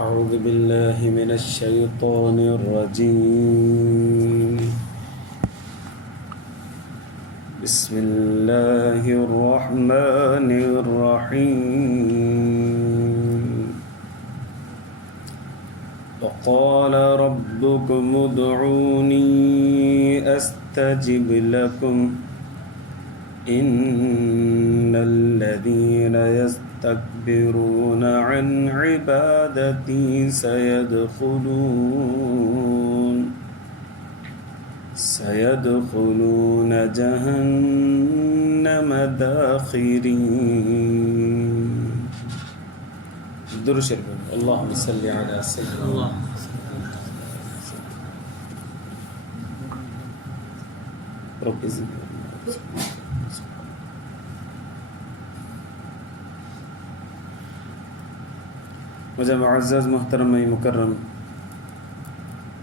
أعوذ بالله من الشيطان الرجيم. بسم الله الرحمن الرحيم. وقال ربكم ادعوني أستجب لكم إن الذين يستكبرون عن عبادتي سيدخلون جهنم داخرين. درش اللهم صل على سيدنا الله. رب زدنا. मुझे मुअज़्ज़ज़ मोहतरम मुकर्रम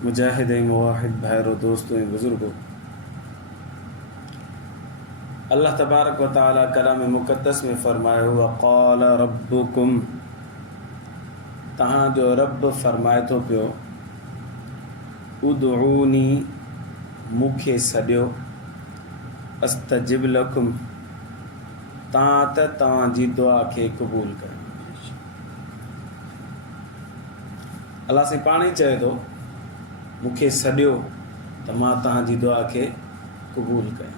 मुजाहिद मुवाहिद भाइयों दोस्तों बुज़ुर्गों, अल्लाह तबारक व तआला कलाम मुक़द्दस में फरमाया हुआ क़ाल रब्बुकुम, तहां जो रब फरमाए तो पियो उदऊनी मूंखे सॾियो अस्तजिब लकुम तव्हांजी दुआ खे क़बूल कयो। अल्लाह से पाण ही चए थो मूंखे सॾियो त मां तव्हांजी दुआ खे क़बूल कयां।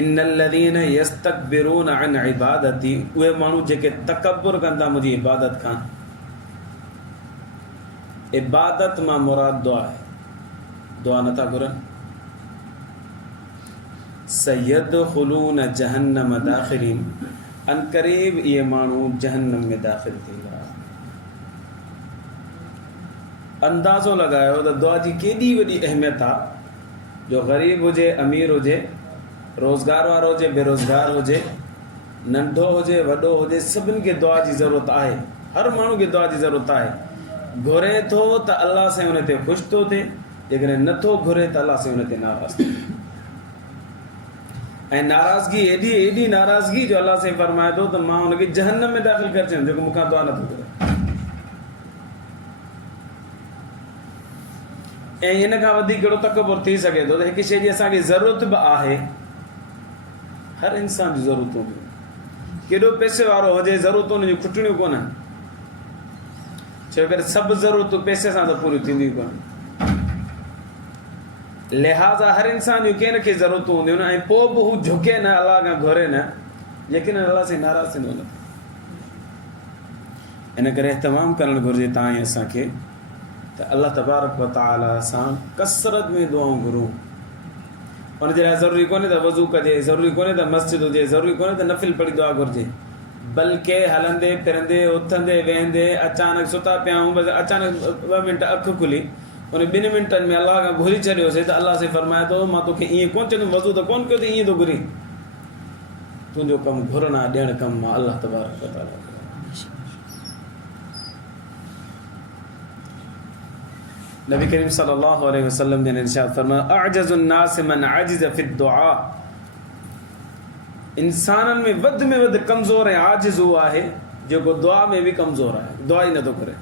इन्नल्लज़ीन यस्तकबिरून अन इबादती, उहे माण्हू जेके तकब्बुर कंदा मुंहिंजी इबादत खां। इबादत मां मुराद दुआ आहे, दुआ नथा घुरनि। सयदखुलून जहन्नम दाखिरीन, अनकरीब ये माण्हू जहन्नम में दाख़िल थींदा। अंदाज़ो लगायो त दुआ जी केॾी वॾी अहमियत आहे। जो ग़रीब हुजे अमीर हुजे, रोज़गार वारो हुजे बेरोज़गार हुजे, नंढो हुजे वॾो हुजे, सभिनि खे दुआ जी ज़रूरत आहे। हर माण्हू खे दुआ जी ज़रूरत आहे। घुरे थो त अल्लाह से हुन ते ख़ुशि थो थिए, जेकॾहिं नथो घुरे त अल्लाह से हुन ते नाराज़ थिए। ऐं नाराज़गी एॾी नाराज़गी जो अल्लाह से फरमाए थो त मां हुनखे जहन्नम में दाख़िल करे छॾियां जेको मूंखां दुआ नथो करे। ऐं हिन खां वधीक कहिड़ो तकबुर थी सघे थो त हिकु शइ जी असांखे ज़रूरत बि आहे। हर इंसान जी ज़रूरतूं हूंदियूं, केॾो पैसे वारो हुजे ज़रूरतूं हुन जूं खुटणियूं कोन्हनि, छो करे सभु ज़रूरतूं पैसे सां त पूरियूं थींदियूं कोन्हनि। लिहाज़ा हर इंसान जूं कंहिं न कंहिं ज़रूरतूं हूंदियूं आहिनि, ऐं पोइ बि हू झुके न, अलाह खां घुरे न, लेकिन अलाह से नाराज़ थींदो न। इन करे इहतमाम करणु घुरिजे तव्हां ऐं असांखे त अल्लाह तबारक व तआला सां कसरत में दुआऊं घुरूं। हुनजे लाइ ज़रूरी कोन्हे त वज़ू कजे, ज़रूरी कोन्हे त मस्जिद हुजे, ज़रूरी कोन्हे त नफ़िल पढ़ी दुआ घुरिजे, बल्कि हलंदे फिरंदे उथंदे वेहंदे अचानक सुता पिया आहियूं, बसि अचानक 2 मिंट अखि खुली उन 2 मिंटनि में अल्लाह खां घुरी छॾियोसीं त अल्लाह से फरमाए थो मां तोखे ईअं कोन चवंदुमि वज़ू त कोन कयो त ईअं थो घुरी। तुंहिंजो कमु घुरण आहे, ॾियणु कमु आहे अल्लाह तबारक व तआला। नबी करीम सल्लल्लाहु अलैहि वसल्लम ने इरशाद फरमाया अअजज़ुन नास मन अजिज़ फि दुआ, इंसाननि में वधि कमज़ोर ऐं आजिज़ उहो आहे जेको दुआ में बि कमज़ोर आहे, दुआ ई नथो करे।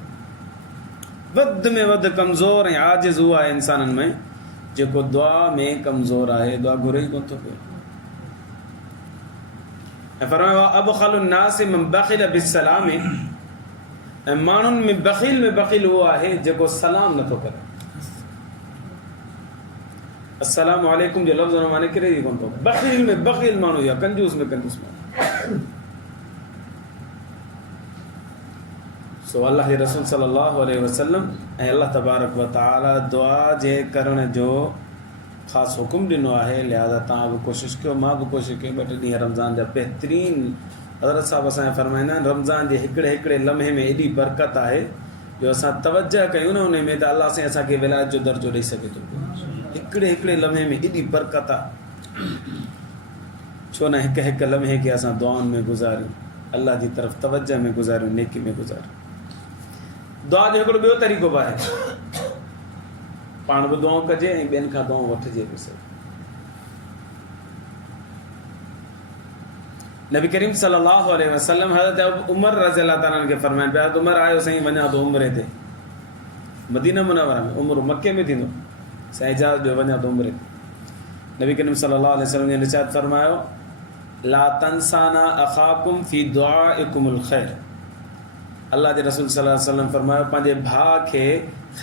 वधि में वधि कमज़ोर ऐं आजिज़ उहो आहे इंसाननि में जेको दुआ में कमज़ोर आहे, दुआ घुरे ई कोन थो पियो। ऐं फरमायो अबख़लुन नास मन बख़िल बिस्सलाम, ऐं माण्हुनि में बख़ील उहो आहे जेको सलाम नथो करे। अस्सलाम वालेकुम जो लफ़्ज़ हुन मां निकिरे ई कोन थो। बख़ील माण्हू या कंजूस माण्हू। सो अल्लाह जे रसूल सल्लल्लाहु अलैहि वसल्लम ऐं अल्लाह तबारक व तआला दुआ जे करण जो ख़ासि हुकुम ॾिनो आहे। लिहाज़ा तव्हां बि कोशिशि कयो, मां बि कोशिशि कई। 2 ॾींहं रमज़ान जा बहितरीन हज़रत साहिब असांखे फरमाईंदा आहिनि रमज़ान जे हिकिड़े लम्हे में एॾी बरकत आहे जो असां तवजह कयूं न उन में त अल्लाह से असांखे विलायत जो दर्जो ॾेई सघे थो। हिकिड़े लम्हे में एॾी बरकत आहे, छो न हिकु लम्हे खे असां दुआउनि में गुज़ारियूं, अल्लाह जी तरफ़ तवजह में गुज़ारियूं, नेकी में गुज़ारियूं। दुआ जो हिकिड़ो ॿियो तरीक़ो बि आहे, पाण बि दुआऊं कजे ऐं ॿियनि खां दुआऊं वठिजे बि सही। नबी करीम सल्लल्लाहु अलैहि वसल्लम हज़रत उमर रज़ी अल्लाह ताला के फरमाइनि पिया त उमर आयो साईं वञा थो उम्रे ते मदीना मुनव्वरा में उम्र मक्के में थींदो साईं इजाज़त ॾियो वञा थो उम्रे ते नबी करीम सल्लल्लाहु अलैहि वसल्लम ने इरशाद फरमायो ला तंसाना अखाकुम फी दुआइकुमुल खैर अल्लाह जे रसूल सल्लल्लाहु अलैहि वसल्लम फरमायो पंहिंजे भाउ खे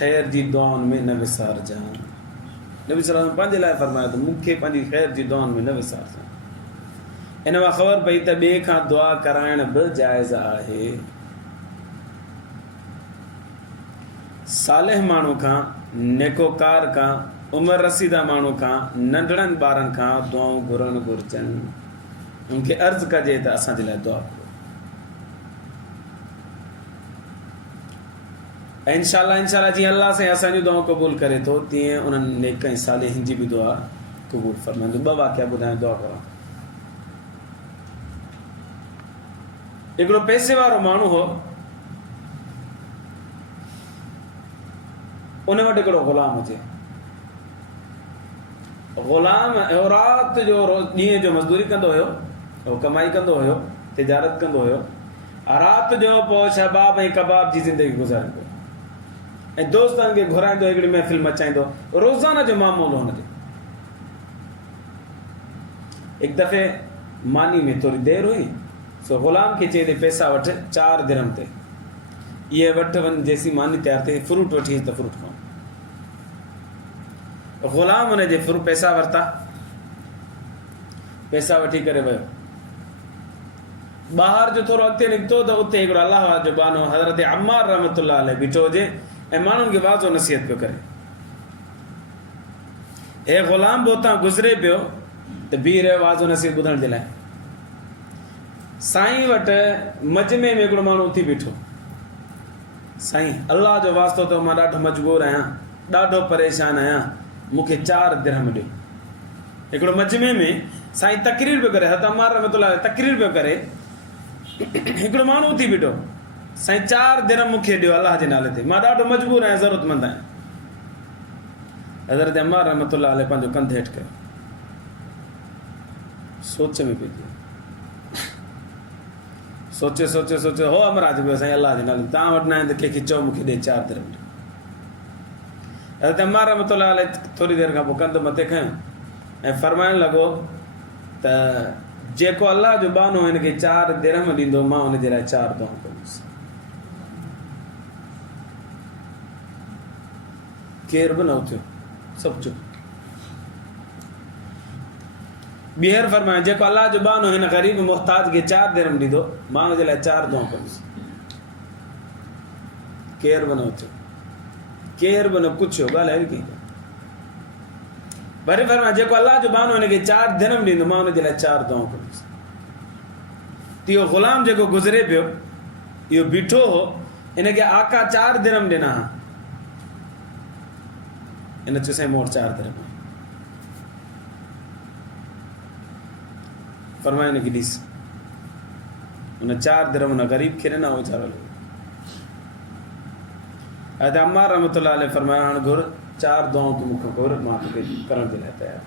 ख़ैर जी दुआउनि में न विसारजां नबी सल्लल्लाहु अलैहि वसल्लम पंहिंजे लाइ फरमायो त मूंखे पंहिंजी ख़ैर जी दुआउनि में न विसारजां इन मां ख़बर पई त ॿिए खां दुआ कराइण बि जाइज़ आहे सालिह माण्हू खां नेकोकार खां उमिरि रसीदा माण्हू खां नंढड़नि ॿारनि खां दुआऊं घुरणु घुरिजनि उनखे अर्ज़ु कजे त असांजे लाइ दुआ करो ऐं इंशाअल्लाह जीअं अल्लाह साईं असांजी दुआऊं क़बूल करे थो तीअं उन्हनि नेक ऐं सालिहिन जी बि दुआ क़बूल फरमाईंदो ॿ वाक़िया ॿुधायां दुआ करो हिकिड़ो पैसे वारो माण्हू हो उन वटि हिकिड़ो ग़ुलाम हुजे ग़ुलाम राति जो ॾींहं जो मज़दूरी कंदो हुयो उहो कमाई कंदो हुयो तिजारत कंदो हुयो राति जो पोइ शबाब ऐं कबाब जी ज़िंदगी गुज़ारींदो ऐं दोस्तनि खे घुराईंदो हिकिड़ी महफ़िल मचाईंदो रोज़ाना जो मामूलो हुनजो हिकु दफ़े मानी में थोरी देरि हुई सो ग़ुलाम खे चए पैसा वठि 4 दिरहम ते इहे वठि वञ जेसीं मानी तयारु थिए फ्रूट वठी त फ्रूट खाऊं ग़ुलाम हुनजे पैसा वरिता पैसा वठी करे वियो ॿाहिरि जो थोरो अॻिते निकितो त उते हिकिड़ो अलाह जो बानो हज़रत अम्मार रहमतुल्लाह अलैह बीठो हुजे ऐं माण्हुनि खे वाज़ो नसीहत पियो करे हे ग़ुलाम बि उतां गुज़रे पियो त बीह रहियो वाज़ो नसीहत ॿुधण जे लाइ साईं वटि मजमे में हिकिड़ो माण्हू उथी बीठो साईं अल्लाह जो वास्तो त मां ॾाढो मजबूर आहियां ॾाढो परेशान आहियां मूंखे 4 दिरहम ॾियो हिकिड़ो मजमे में साईं तकरीर पियो करे हज़रत अम्मार रहमतुल्लाह तकरीर पियो करे हिकिड़ो माण्हू उथी बीठो साईं 4 दिरहम मूंखे ॾियो अल्लाह जे नाले ते मां ॾाढो मजबूर आहियां ज़रूरतमंद आहियां हज़रत अम्मार रहमतुल्लाह अलैह पंहिंजो कंधु हेठि कयो सोच में पइजी सोचे सोचे सोचे हो अमराज पियो साईं अल्लाह जे नाले तव्हां वटि न आहिनि त कंहिंखे चओ मूंखे ॾे 4 दिरहम ॾियो हज़रत अम्मार रहमतुल्लाह अलैह थोरी देरि खां पोइ कंधु मथे खयो ऐं फरमाइण लॻो त जेको अल्लाह जो बानो हिनखे 4 दिरहम ॾींदो मां हुनजे लाइ 4 दुआऊं कंदुसि केर बि न उथियो सभु चुप ॿीहर फरमायो जेको अल्लाह जो बानो हिन ग़रीब मुहताज खे 4 दिरहम ॾींदो मां हुनजे लाइ 4 दुआऊं कंदुसि केर बि न उथियो केर बि न पुछियो ॻाल्हायो ई कई वरी फरमायो जेको अल्लाह जो बानो हिनखे 4 दिरहम ॾींदो मां हुनजे लाइ 4 दुआऊं कंदुसि त इहो ग़ुलाम जेको गुज़रे पियो इहो बीठो हो हिनखे आका 4 दिरहम ॾिना हिन चयो साईं मूं वटि 4 दिरहम फरमायो हिनखे ॾिस हुन 4 दिरहम हुन ग़रीब खे ॾिना वीचारो हज़रत अम्मार रहमतुल्लाह अलैह फरमायो हाणे घुर 4 दुआऊं तूं मूंखां घुर मां तोखे करण जे लाइ तयारु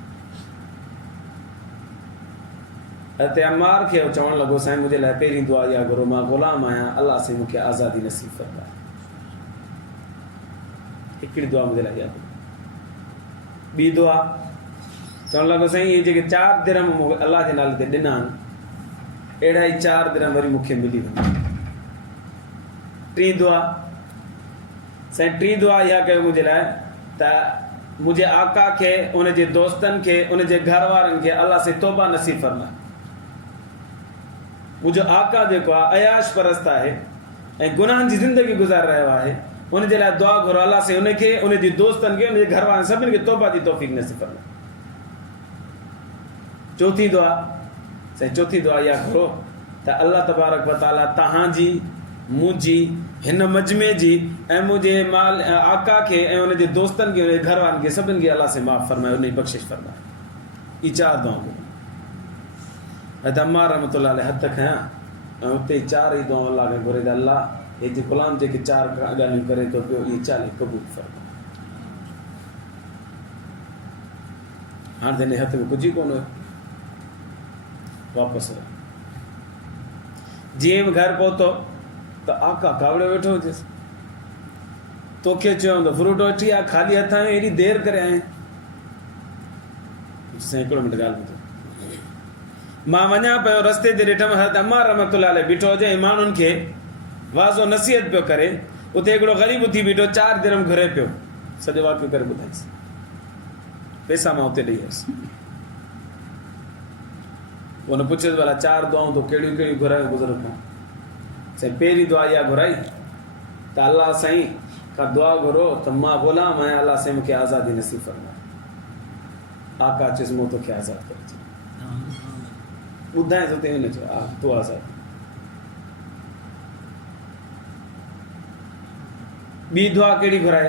हज़रत अम्मार खे चवणु लॻो साईं मुंहिंजे लाइ पहिरीं दुआ इहा घुरो मां ग़ुलाम आहियां अल्लाह साईं मूंखे आज़ादी नसीब फरमाए हिकिड़ी दुआ मुंहिंजे लाइ इहा ॿी दुआ चवणु लॻो साईं इहे जेके 4 दिरहम मूंखे अल्लाह जे नाले ते ॾिना आहिनि अहिड़ा ई 4 दिरहम वरी मूंखे मिली वञे 3 दुआ साईं 3 दुआ इहा कयो मुंहिंजे लाइ त मुंहिंजे आका खे उनजे दोस्तनि खे उनजे घर वारनि खे अल्लाह से तौबा नसीब फरमाए मुंहिंजो आका जेको आहे अयाश परस्त आहे ऐं गुनाहनि जी ज़िंदगी गुज़ारे रहियो आहे उनजे लाइ दुआ घुरो अल्लाह से उनखे उनजे दोस्तनि खे उनजे घर वारनि सभिनी खे तौबा जी तौफ़ीक़ नसीब फरमाए चौथी दुआ साईं चौथी दुआ इहा घुरो त अल्लाह तबारक व तआला तव्हांजी मुंहिंजी हिन मजमे जी ऐं मुंहिंजे माल आका खे ऐं उनजे दोस्तनि खे उनजे घर वारनि खे सभिनि खे अल्लाह से माफ़ फरमाए उनजी बख़्शिश फरमाए ई 4 दुआऊं हज़रत अम्मार रहमतुल्लाह अलैह हथ खयां ऐं उते 4 ई दुआऊं अल्लाह खे घुरे त अल्लाह हे जे ग़ुलाम जेके 4 ॻाल्हियूं करे थो पियो इहे 4 क़बूल फरमाए हाणे त हिन हथ में कुझु ई कोन हुयो वापसि जीअं घर पहुतो त आका कावड़े वेठो हुजेसि, तोखे चयो त फ्रूट वठी आ, ख़ाली हथ आहियो, हेॾी देरि करे आहीं। साईं हिकिड़ो मिंट ॻाल्हि ॿुधो, मां वञा पियो रस्ते ते ॾिठमि हज़रत अम्मार रहमतुल्लाह अलैह बीठो हुजे, माण्हुनि खे वाज़ो नसीहत पियो करे। उते हिकिड़ो ग़रीब उथी बीठो, 4 दिरहम घुरे पियो। सॼो वाक़ियो करे ॿुधाईंसि, पैसा मां उते ॾेई आयुसि। उन पुछियोसि भला 4 दुआऊं तो कहिड़ियूं कहिड़ियूं घुरायूं बुज़ुर्ग खां? साईं पहिरीं दुआ इहा घुराई त अल्लाह साईं का दुआ घुरो त मां ग़ुलाम आहियां, अल्लाह साईं मूंखे आज़ादी नसीब फरमाए। आका चयुसि मूं तोखे आज़ादु करे छॾियो। ॿुधाएसि उते हिन चयो हा तूं आज़ादु। ॿी दुआ कहिड़ी घुराई?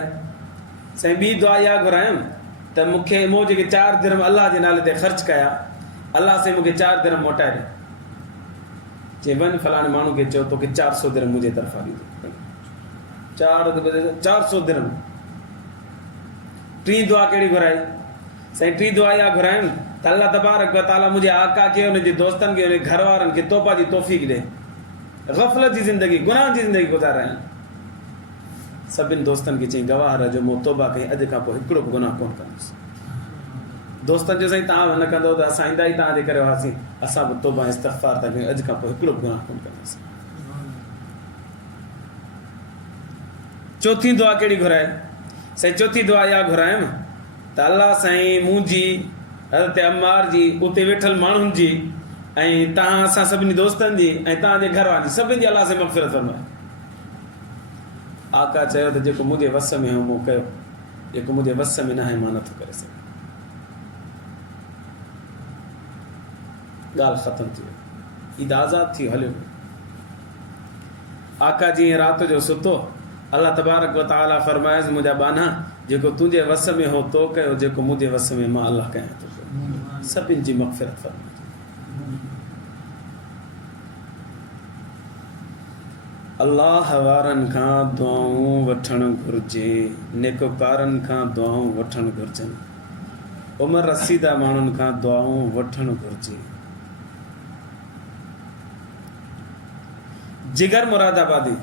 साईं ॿी दुआ इहा घुरायमि त मूंखे मूं जेके 4 दिरहम अल्लाह जे नाले ते ख़र्च कया, अल्लाह साईं मूंखे 4 दिरहम मोटाए ॾे। चई वञ फलाणे माण्हू खे चयो तोखे 400 दिरहम मुंहिंजे तरफ़ां ॾींदो। 400 दिरहम। टी दुआ कहिड़ी घुराई? साईं टी दुआ इहा घुरायमि त अल्लाह तबारक व तआला मुंहिंजे आका खे, हुनजे दोस्तनि खे, हुन घर वारनि खे तौबा जी तौफ़ीक़ ॾे, ग़फ़लत जी ज़िंदगी, गुनाह जी ज़िंदगी गुज़ाराइनि। सभिनि दोस्तनि खे चई गवाह रहिजो, मूं तौबा कई, अॼु खां पोइ हिकिड़ो बि गुनाह कोन कंदुसि। दोस्तनि जो साईं तव्हां न कंदव त असां ईंदा ई तव्हांजे करे हुआसीं, असां बि तौबा इस्तग़फ़ार था कयूं, अॼु खां पोइ हिकिड़ो बि गुनाह कोन कंदासीं। चौथी दुआ कहिड़ी घुराए? साईं चौथी दुआ इहा घुरायमि त अल्लाह साईं मुंहिंजी, हज़रत अम्मार जी, उते वेठल माण्हुनि जी, ऐं तव्हां असां सभिनी दोस्तनि जी, ऐं तव्हांजे घर वारनि जी, सभिनि जी अल्लाह साईं मग़फ़िरत फरमाए। आका चयो त जेको मुंहिंजे वस में हो मूं कयो, जेको मुंहिंजे वस में न आहे मां नथो करे सघां। ॻाल्हि ख़तमु थी वई, ईद आज़ादु थी हलियो। आका जीअं राति जो सुतो, अल्लाह तबारक व तआला फरमायसि मुंहिंजा बाना जेको तुंहिंजे वस में हो तो कयो, जेको मुंहिंजे वस में मां अल्लाह कयां थो कयो। सभिनि जी मग़फ़िरत फरमाए। अल्लाह वारनि खां दुआऊं वठणु घुरिजे, नेकोकारनि खां दुआऊं वठणु घुरिजनि, उमिरि रसीदा माण्हुनि खां दुआऊं वठणु घुरिजे। जिगर मुरादाबादी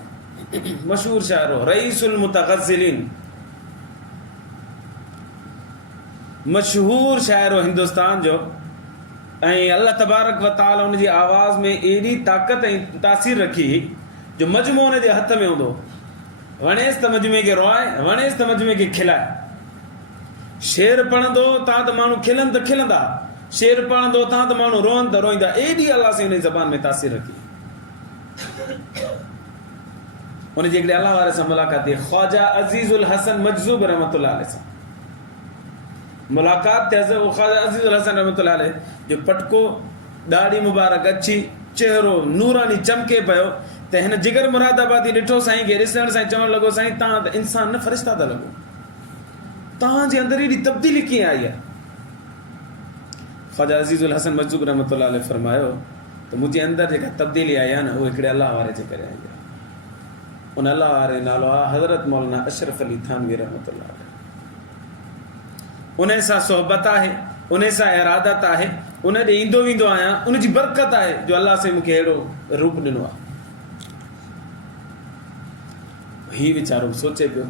मशहूर शाइर हो, रईसुल मुतग़ज़्ज़िलीन, मशहूर शाइर हो हिंदुस्तान जो। ऐं अल्लाह तबारक व तआला उन जी आवाज़ में एॾी ताक़त ऐं तासीर रखी जो मजमो उन जे हथ में हूंदो, वणेसि त मजमे खे रोआए, वणेसि त मजमे खे खिलाए। शेर पढ़ंदो तव्हां त माण्हू खिलनि त खिलंदा, शेर पढ़ंदो तव्हां त माण्हू रोअनि त रोईंदा। एॾी अल्लाह साईं उन जी ज़बान में तासीर रखी। उन जी हिकिड़े अल्लाह वारे सां मुलाक़ात थी, ख़्वाजा अज़ीज़ुल हसन मजज़ूब रहमतुल्लाह अलैह सां मुलाक़ात थियसि। वो ख़्वाजा अज़ीज़ुल हसन रहमतुल्लाह अलैह जो पटको, दाढ़ी मुबारक अची, चेहरो नूरानी चमके पियो, त हिन जिगर मुरादाबादी ॾिठो साईं खे, ॾिसण साईं चवणु लॻो साईं तव्हां त इंसान न फ़रिश्ता था लॻो, तव्हांजे अंदरि एॾी तब्दीली कीअं आई आहे? ख़्वाजा अज़ीज़ुल हसन मजज़ूब रहमतुल्लाह अलैह फरमायो त मुंहिंजे अंदरि जेका तब्दीली आई आहे न, उहो हिकिड़े अल्लाह वारे जे करे आई आहे। उन अल्लाह वारे नालो आहे हज़रत मौलाना अशरफ अली थानवी रहमतुल्लाह अलैह। उन सां सोहबत आहे, उन सां इरादत आहे, उन ॾे ईंदो वेंदो आहियां, उन जी बरकत आहे जो अल्लाह से मूंखे अहिड़ो रूप ॾिनो आहे। हीउ वीचारो सोचे पियो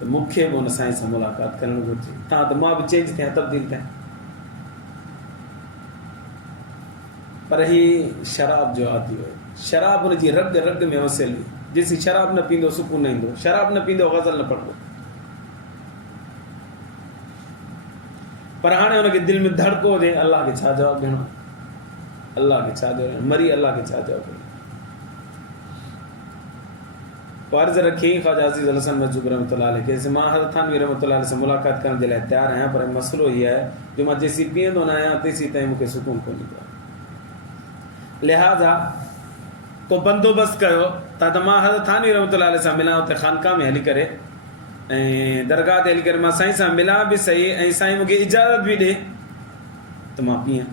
त मूंखे बि उन साईं सां मुलाक़ात करणु घुरिजे, तव्हां त मां बि चेंज थियां, तब्दील थियां। पर ही शराब जो आदी हुयो, शराब हुन जी रग रग में वसियल हुई। जेसी शराब न पींदो सुकून न ईंदो, शराब न पींदो ग़ज़ल न पढ़ंदो। पर हाणे हुनखे दिलि में धड़को हुजे, अल्लाह खे छा जवाबु ॾियणो, अल्लाह खे छा जवाबु, मरी अल्लाह खे छा जवाबु ॾियणो। अर्ज़ रखी ख़्वाजा अज़ीज़ हसन मजज़ूब रहमतुल्लाह अलैह खे, मां हज़रत थानवी रहमतुल्लाह अलैह सां मुलाक़ात करण जे लाइ तयारु आहियां, पर मसइलो हीअ आहे जो मां जेसी पीअंदो न आहियां तेसी ताईं मूंखे सुकून कोन ईंदो आहे। लिहाज़ा को बंदोबस्तु कयो त मां हज़रत थानवी रहमतुल्लाह अलैह सां मिलां, उते ख़ानकाह में हली करे ऐं दरगाह ते हली करे मां साईं सां मिलां बि सही, ऐं साईं मूंखे इजाज़त बि ॾे त मां पीआं,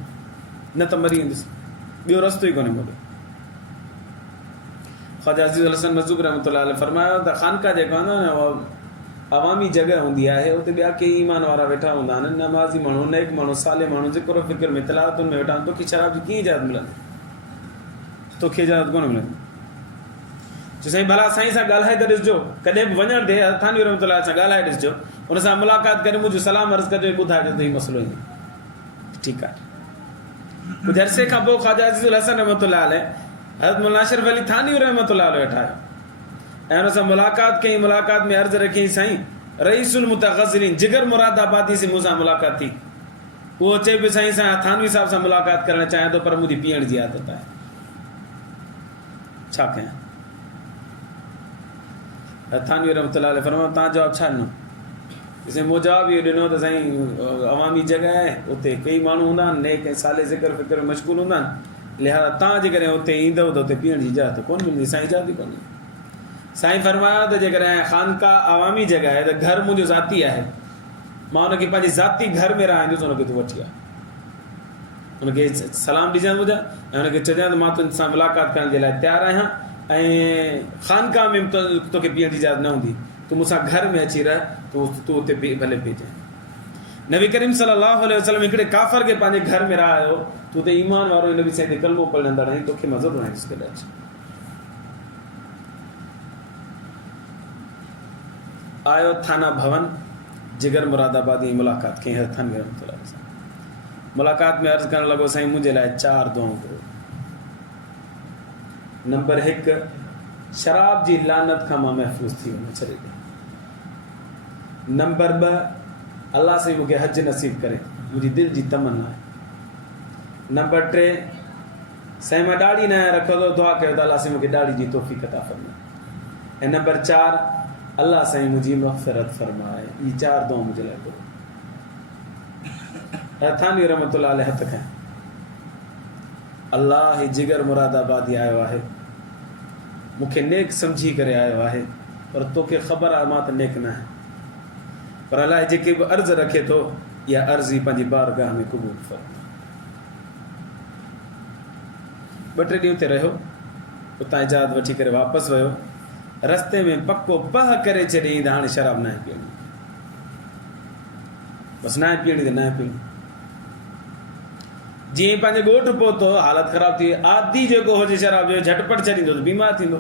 न त मरी वेंदुसि, ॿियो रस्तो ई कोन्हे मूंखे। ख़्वाजा अज़ीज़ुल हसन मजज़ूब रहमतुल्लाह अलैह फरमायो त ख़ानकाह जेको आहे न अवामी जॻह हूंदी आहे, उते ॿिया के ईमान वारा वेठा हूंदा आहिनि, नमाज़ी माण्हू, नेक माण्हू, साले माण्हू, ज़िक्र फ़िक्र में, तिलावतुनि में वेठा आहिनि, तोखे शराब जी कीअं इजाज़त मिलंदी? तोखे इजाज़त कोन मिलंदी। चयो साईं भला साईं सां ॻाल्हाए त ॾिसजो, कॾहिं बि वञण ते थानवी रहमतुल्लाह सां ॻाल्हाए ॾिसजो, हुन सां मुलाक़ात करे मुंहिंजो सलाम अर्ज़ु कजो, ॿुधाइजो त हीउ मसइलो ईअं। ठीकु आहे। कुझु अरसे खां पोइ ख़्वाजा अज़ीज़ुल हसन रहमतुल्लाह अलैह हज़रत मौलाना अशरफ अली थानवी रहमतुल्लाह अलैह वेठा आहियो ऐं हुन सां मुलाक़ात कई। मुलाक़ात में अर्ज़ु रखी साईं रईसुल मुतग़ज़िलीन जिगर मुरादाबादी से मूंसां मुलाक़ात थी। उहो चए पियो साईं सां थानवी साहिब सां मुलाक़ात करणु चाहियां थो, पर मुंहिंजी पीअण जी आदत आहे, छा कयां? थानवी रहमतुल्लाह अलैह फरमायो तव्हां जवाबु छा ॾिनो? साईं मूं जवाबु इहो ॾिनो त साईं अवामी जॻह आहे, उते कई माण्हू हूंदा आहिनि, नेक ऐं साले ज़िक्र फ़िक्र में मशगूल हूंदा आहिनि, लिहाज़ा तव्हां जेकॾहिं उते ईंदव त उते पीअण जी इजाज़त कोन मिलंदी। साईं इजाज़त ई कोन्हे। साईं फरमाया त जेकॾहिं ख़ानका अवामी जॻह आहे त घर मुंहिंजो ज़ाती आहे, मां हुनखे पंहिंजे ज़ाती घर में रहाईंदुसि, हुनखे तूं वठी आ, हुनखे सलाम ॾिजांइ मुंहिंजा ऐं हुनखे चइजांइ त मां तुंहिंजे सां मुलाक़ात करण जे लाइ तयारु आहियां ऐं ख़ानका में तोखे पीअण जी इजाज़त न हूंदी, तूं मूंसां घर में अची रह, तूं उते भले पीजांइ। नबी करीम सल्लल्लाहु अलैहि वसल्लम हिकिड़े काफ़र खे पंहिंजे घर में रहायो, तूं त ईमान वारो नबी साईं ते कलमो पढ़ंदड़ आहीं, तोखे मां ज़रूरु आईंदुसि केॾांहुं अची। आयो थाना भवन जिगर मुरादाबादी मुलाक़ात कई हज़रत थानवी रहमतुल्लाह अलैह सां। मुलाक़ात में अर्ज़ु करणु लॻो साईं मुंहिंजे लाइ 4 दुआऊं करो। नंबर 1 शराब जी लानत खां मां महफ़ूज़ थी वञा, छॾे ॾे। नंबर 2 अल्लाह साईं मूंखे हज नसीब करे, मुंहिंजी दिलि जी तमन्ना आहे। नंबर 3 साईं मां ॾाढ़ी न रखो थो, दुआ कयो त अल्लाह साईं मूंखे ॾाढ़ी जी तौफ़ीक़ अता फ़रमाए। ऐं नंबर 4 अल्लाह साईं मुंहिंजी मग़फ़िरत फ़रमाए। ये 4 दुआऊं मुंहिंजे लाइ करो। थानवी रहमतुल्लाह अलैह हथ खयां, अल्लाह ही जिगर मुरादाबादी आयो आहे, मूंखे नेक सम्झी करे आयो आहे, पर तोखे ख़बर आहे मां त नेक न आहियां, पर अलाए जेके बि अर्ज़ु रखे थो इहा अर्ज़ी पंहिंजी बारगाह में क़बूल फरमा। 2-3 ॾींहं उते रहियो, उतां इजाज़त वठी करे वापसि वियो। रस्ते में पको पह करे छॾियईं त हाणे शराब न आहे पीअणी, बसि न आहे पीअणी त न आहे पीअणी। जीअं पंहिंजे ॻोठु पहुतो, हालत ख़राब थी, आदि जेको हुजे शराब जो झटपट छॾींदो त बीमार थींदो।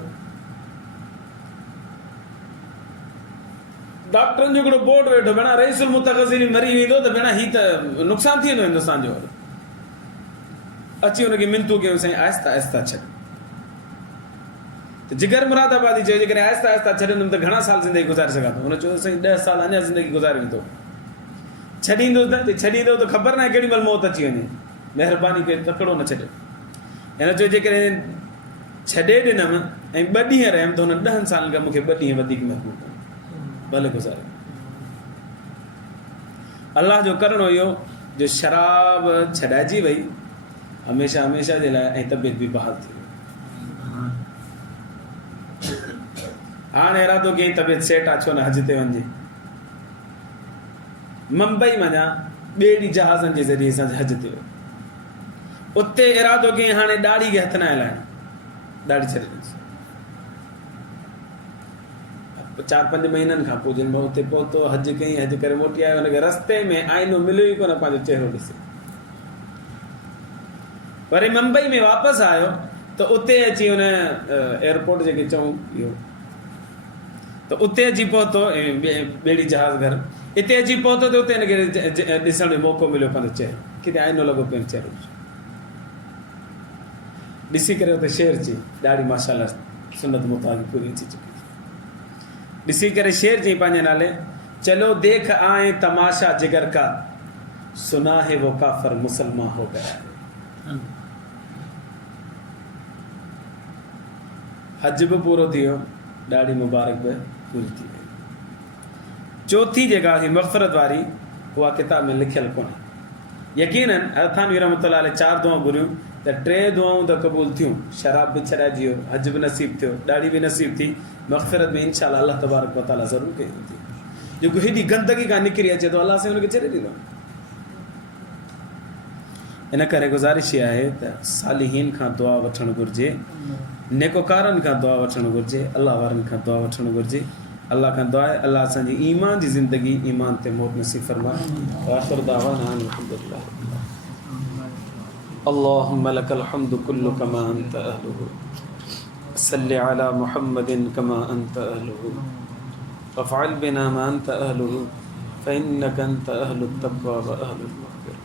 डॉक्टरनि जो हिकिड़ो बोर्ड वेठो, भेण रईसुल मुतग़ज़िलीन मरी वेंदो त भेण हीउ त नुक़सानु थी वेंदो हिंदुस्तान जो। अची हुनखे मिनतूं कयूं साईं आहिस्ता आहिस्ता छॾ। त जिगर मुरादाबादी चयो जेकॾहिं आहिस्ता आहिस्ता छॾींदुमि त घणा साल ज़िंदगी गुज़ारे सघां थो? हुन चयो साईं 10 साल अञा ज़िंदगी गुज़ारे वेंदो। छॾींदुसि न, छॾींदो त ख़बर न आहे केॾी महिल मौत अची वञे, महिरबानी करे तकिड़ो न छॾे। हिन चयो जेकॾहिं छॾे ॾिनमि ऐं 2 ॾींहं रहियमि त हुन 10 सालनि खां मूंखे 2 ॾींहं वधीक महबूब कयो, भले गुज़ारे। अल्लाह जो करिणो इहो जो शराब छॾाइजी वई हमेशह हमेशह जे लाइ, ऐं तबियत बि बहाल थी वई। हाणे इरादो कयईं तबियत सेट आहे, छो न हज ते वञे। मुंबई वञा, ॿेड़ी जहाज़नि जे ज़रिए सां हज ते वियो। उते इरादो कयईं हाणे ॾाढ़ी खे हथ न हलाइण, ॾाढ़ी छॾे ॾिनसि। 4-5 महीननि खां पोइ जिन उते पहुतो, हज कयईं, हज करे मोटी आयो, हुनखे रस्ते में आईनो मिलियो ई कोन पंहिंजो चहिरो ॾिसे। वरी मुंबई में वापसि आयो त उते अची हुन एयरपोर्ट जेके चऊं इहो, त उते अची पहुतो ॿेड़ी जहाज़ घर, हिते अची पहुतो त उते हिनखे ॾिसण जो मौक़ो मिलियो पंहिंजो चहिरो, किथे आईनो लॻो पियो चहिरो ॾिसी करे उते शेर चई, ॾाढ़ी माशाल्लाह सुन्नत मुताबिक़ पूरी अची चुकी। ॾिसी करे शेर चई पंहिंजे नाले, चलो देख आए तमाशा जिगर का, सुना है वो काफर मुसलमान हो गया है। हज भी पूरो थी वियो, ॾाढ़ी मुबारक भी पूरी थी वई। चौथी जेका हुई मग़फ़िरत वारी, उहा किताब में लिखियल कोन्हे। यकीनन थानवी रहमतुल्लाह अलैह 4 दुआऊं घुरियूं त 3 दुआऊं त क़बूल थियूं, शराब बि छॾाइजी वियो, हज बि नसीब थियो, ॾाढ़ी बि नसीब थी, मग़फ़िरत में इंशाअल्लाह अल्लाह तबारक व तआला ज़रूरु कई थी। जेको हेॾी गंदगी खां निकिरी अचे थो, अल्लाह सां हुनखे छॾे ॾींदो। इन करे गुज़ारिश इहा आहे त सालिहीन खां दुआ वठणु घुरिजे, नेकोकारनि खां दुआ वठणु घुरिजे, अल्लाह वारनि खां दुआ वठणु घुरिजे। अल्लाह खां दुआ आहे अल्लाह असांजी ईमान जी ज़िंदगी ईमान ते मौत नसीब फरमाए। आख़िर दावाना अनिल हम्दुलिल्लाह। अल्लाहुम्मा लकल हम्दु कुल्लु कमा अंत अहलुहु सल्लि अला मुहम्मदिन कमा अंत अहलुहु वफ़अल बिना मा अंत अहलुहु फ़इन्नका अंत अहलुत तक़वा व अहलुल मग़फ़िरह।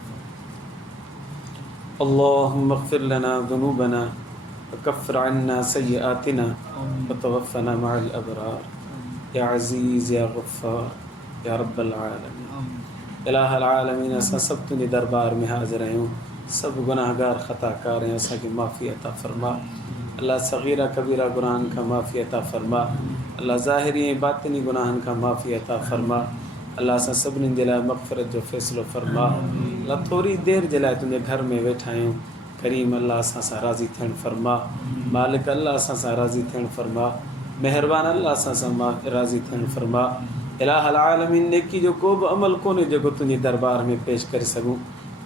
अल्लाहुम्मा इग़फ़िर लना ज़ुनूबना वकफ़्फ़िर अन्ना सय्यिआतिना वतवफ़्फ़ना मअल अबरार या अज़ीज़ या गफ़्फ़ार या रब्बल आलमीन। इलाहल आलमीन असां सब तुंहिंजे दरबार में हाज़िर आहियूं, सब गुनाहगार ख़ताकार आहियूं, असांखे माफ़ी अता फ़रमा। अल्लाह सग़ीरा कबीरा गुनाहनि खां माफ़ी अता फ़रमा। अल्लाह ज़ाहिरी ऐं बातिनी गुनाहनि खां माफ़ी अता फ़रमा। अल्लाह असां सभिनीनि जे लाइ मग़फ़िरत जो फ़ैसिलो फ़रमा। अल्लाह थोरी देरि जे लाइ तुंहिंजे घर में वेठा आहियूं, करीम अल्लाह असां सां राज़ी थियणु फ़रमा। मालिक अल्लाह असां सां राज़ी थियणु फ़रमा। महिरबान अल्लाह असां सां राज़ी थियणु फ़रमा। इलाहल आलमीन नेकी जो को बि अमल कोन्हे जेको तुंहिंजे दरबार में पेश करे सघूं,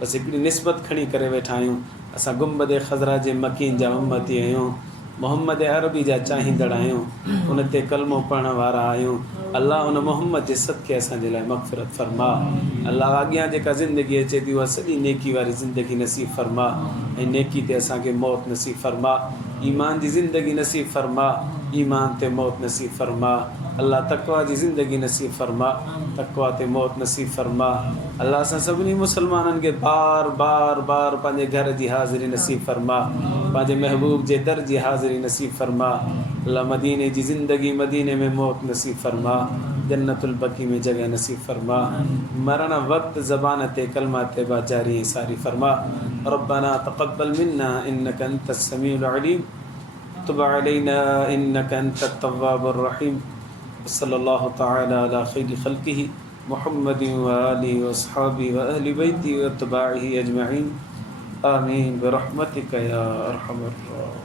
बसि हिकिड़ी निस्बत खणी करे वेठा आहियूं। असां गुंबद ख़ज़रा जे मकीन जा उम्मती आहियूं, मोहम्मद अरबी जा चाहींदड़ आहियूं, उन ते कलमो पढ़ण वारा आहियूं। अल्लाह उन मोहम्मद जे सदके असांजे लाइ मग़फ़िरत फ़रमा। अल्लाह अॻियां जेका ज़िंदगी अचे थी उहा सॼी नेकी वारी ज़िंदगी नसीब फ़रमा ऐं नेकी ते असांखे मौत नसीब फ़रमा। ईमान जी ज़िंदगी नसीब फ़रमा, ईमान ते मौत नसीब फ़रमा। अल्लाह तक़वा जी ज़िंदगी नसीब फ़रमा, तक़वा ते मौत नसीब फ़रमा। अल्लाह असां सभिनी मुसलमाननि खे बार बार बार पंहिंजे घर जी हाज़िरी नसीब फ़रमा, पंहिंजे महबूब जे दर जी हाज़िरी नसीब फ़रमा। अल्लाह मदीने जी ज़िंदगी, मदीने में मौत नसीब फ़रमा, जन्नतुल बकी में जगह नसीब फ़रमा। मरण वक्त ज़बान ते कलमा तैयबा जारी ऐं सारी फ़रमा। रब्बना तक़ब्बल मिन्ना इन्नका अंतस समीउल अलीम तुब अलैना इन्नका अंतत तव्वाबुर रहीम। सल्लल्लाहु तआला अला खैरि खल्क़िही मुहम्मदिन व आलिहि व अस्हाबिहि व अहलि बैतिही व अत्बाइही अजमईन। आमीन बिरहमतिका या अरहमर राहिमीन।